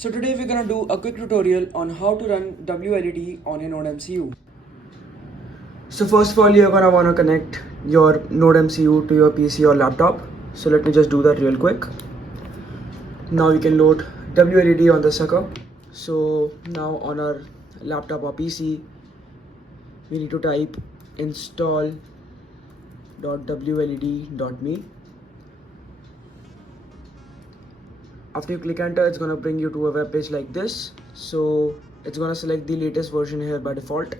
So today we're gonna do a quick tutorial on how to run WLED on your Nodemcu. So first of all, you're gonna wanna connect your Nodemcu to your PC or laptop. So let me just do that real quick. Now we can load WLED on the sucker. So now on our laptop or PC, we need to type install.wled.me. After you click enter, it's gonna bring you to a web page like this. So it's gonna select the latest version here by default.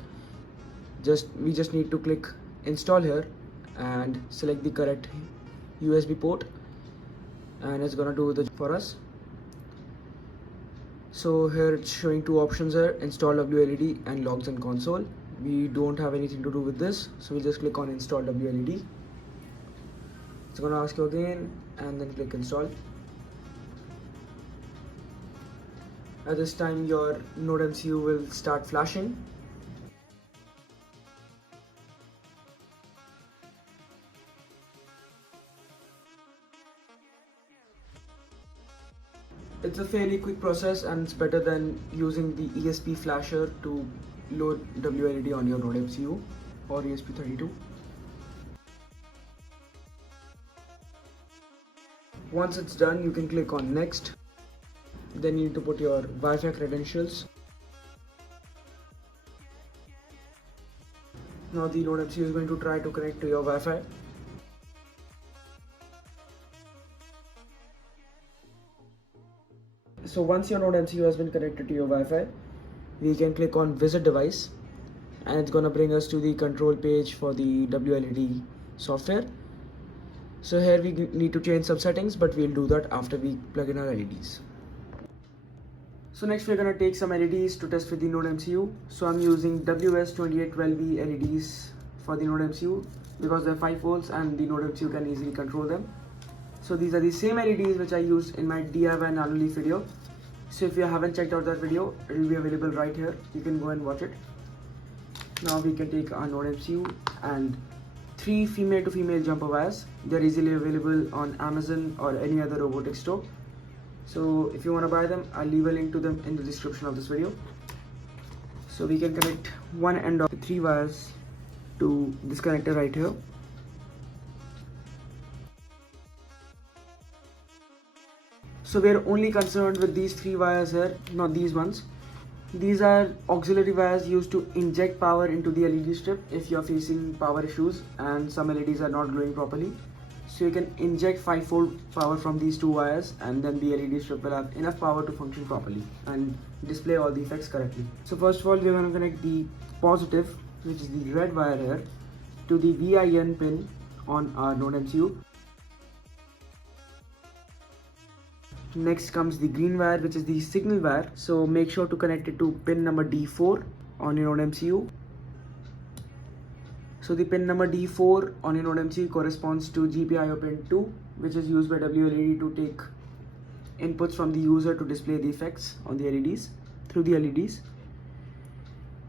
We just need to click install here and select the correct USB port, and it's gonna do the job for us. So here it's showing two options here: install WLED and logs in console. We don't have anything to do with this, so we just click on install WLED. It's gonna ask you again and then click install. At this time your Nodemcu will start flashing. It's a fairly quick process and it's better than using the ESP flasher to load WLED on your Nodemcu or ESP32. Once it's done, you can click on next. Then you need to put your Wi-Fi credentials. Now the Nodemcu is going to try to connect to your Wi-Fi. So once your Nodemcu has been connected to your Wi-Fi, we can click on visit device and it's gonna bring us to the control page for the WLED software. So here we need to change some settings, but we'll do that after we plug in our LEDs. So next we're gonna take some LEDs to test with the Nodemcu. So I'm using WS2812B LEDs for the Nodemcu because they're 5 volts and the Nodemcu can easily control them. So these are the same LEDs which I used in my DIY nano leaf video. So if you haven't checked out that video, it will be available right here. You can go and watch it. Now we can take our Nodemcu and 3 female to female jumper wires. They're easily available on Amazon or any other robotics store. So if you want to buy them, I'll leave a link to them in the description of this video. So we can connect one end of the 3 wires to this connector right here. So we're only concerned with these 3 wires here, not these ones. These are auxiliary wires used to inject power into the LED strip if you're facing power issues and some LEDs are not glowing properly. So you can inject 5-volt power from these 2 wires and then the LED strip will have enough power to function properly and display all the effects correctly. So first of all, we're going to connect the positive, which is the red wire here, to the VIN pin on our Nodemcu. Next comes the green wire, which is the signal wire. So make sure to connect it to pin number D4 on your Nodemcu. So the pin number D4 on your Nodemcu corresponds to GPIO pin 2, which is used by WLED to take inputs from the user to display the effects on the LEDs through the LEDs.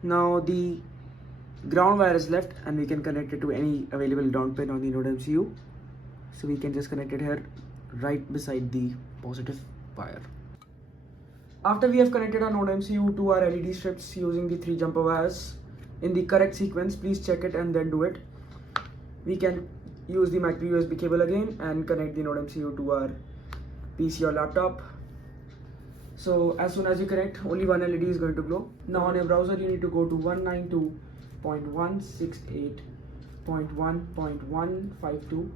Now the ground wire is left and we can connect it to any available ground pin on the Nodemcu. So we can just connect it here right beside the positive wire. After we have connected our Nodemcu to our LED strips using the 3 jumper wires in the correct sequence, please check it and then do it. We can use the micro USB cable again and connect the Nodemcu to our PC or laptop. So as soon as you connect, only one LED is going to glow. Now on your browser you need to go to 192.168.1.152.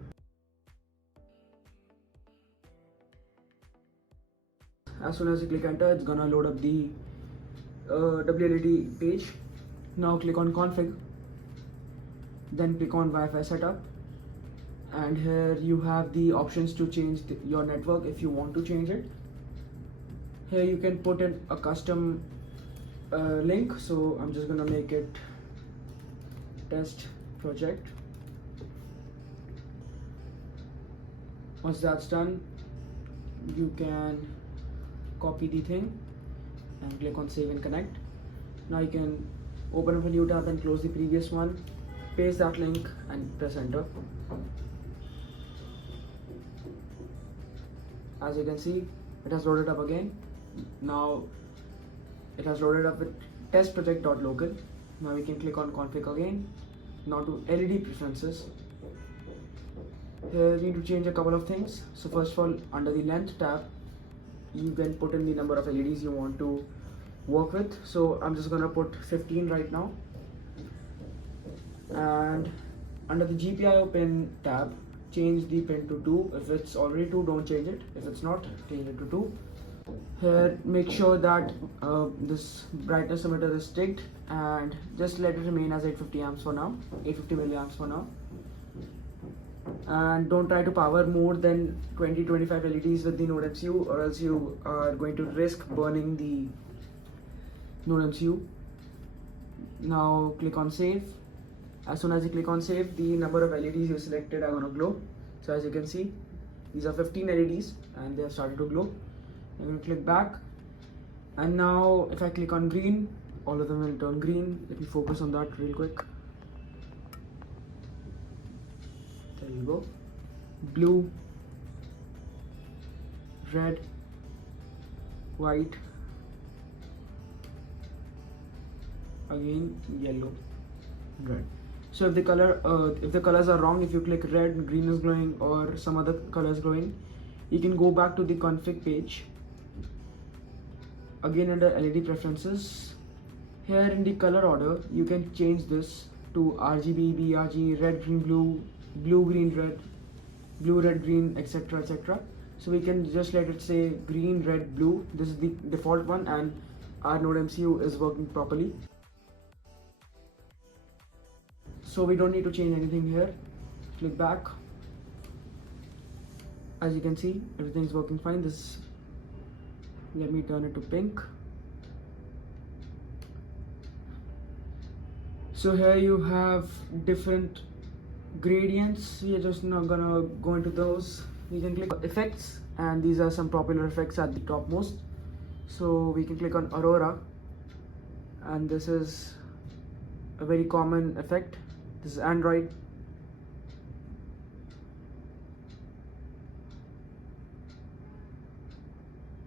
As soon as you click enter, it's gonna load up the WLED page. Now click on config, then click on Wi-Fi setup, and here you have the options to change your network if you want to change it. Here you can put in a custom link, so I'm just gonna make it test project. Once that's done, you can copy the thing and click on save and connect. Now you can open up a new tab and close the previous one, paste that link and press enter. As you can see, it has loaded up again. Now it has loaded up with testproject.local. Now we can click on config again. Now to LED preferences. Here we need to change a couple of things. So first of all, under the length tab, you can put in the number of LEDs you want to work with. So I'm just gonna put 15 right now. And under the GPIO pin tab, change the pin to 2. If it's already 2, don't change it. If it's not, change it to 2. Here, make sure that this brightness emitter is ticked, and just let it remain as 850 amps for now, 850 milliamps for now. And don't try to power more than 20-25 LEDs with the Nodemcu, or else you are going to risk burning the Nodemcu. Now click on save. As soon as you click on save, the number of LEDs you selected are going to glow. So as you can see, these are 15 LEDs and they have started to glow. I'm going to click back, and now if I click on green, all of them will turn green. Let me focus on that real quick. There you go. Blue, red, white, again yellow, red. So if the colors are wrong, if you click red, green is glowing, or some other color is glowing, you can go back to the config page. Again under LED preferences, here in the color order, you can change this to RGB, BRG, red, green, blue, blue, green, red, blue, red, green, etc, etc. So we can just let it say green, red, blue. This is the default one, and our Nodemcu is working properly. So we don't need to change anything here. Click back. As you can see, everything's working fine. Let me turn it to pink. So here you have different gradients. We are just not gonna go into those. We can click on effects, and these are some popular effects at the topmost. So we can click on Aurora, and this is a very common effect. This is Android.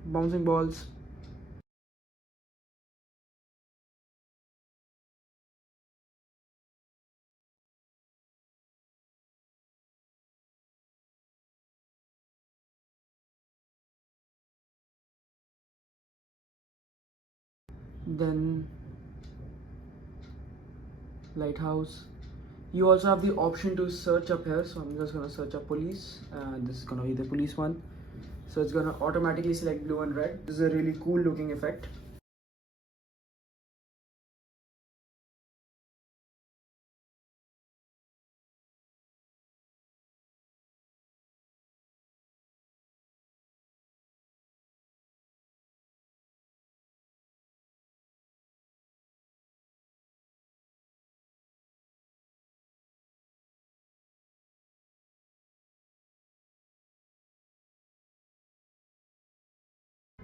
Bouncing balls. Then lighthouse. You also have the option to search up here, so I'm just gonna search up police, and this is gonna be the police one. So it's gonna automatically select blue and red. This is a really cool looking effect.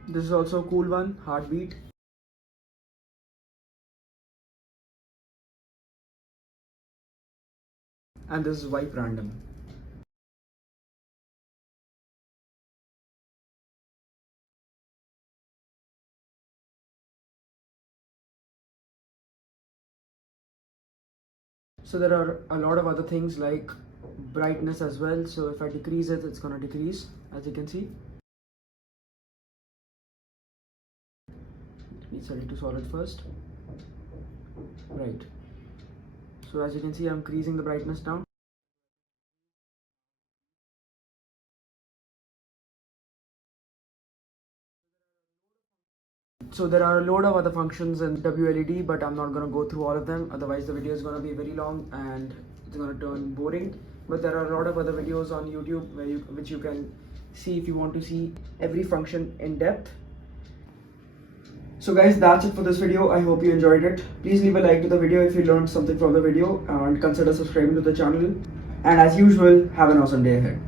This is also a cool one, heartbeat. And this is wipe random. So there are a lot of other things like brightness as well. So if I decrease it, it's gonna decrease, as you can see. Let me set it to solid first. Right. So as you can see, I'm increasing the brightness down. So there are a load of other functions in WLED, but I'm not going to go through all of them, otherwise the video is going to be very long and it's going to turn boring. But there are a lot of other videos on YouTube which you can see if you want to see every function in depth. So guys, that's it for this video. I hope you enjoyed it. Please leave a like to the video if you learned something from the video, and consider subscribing to the channel. And as usual, have an awesome day ahead.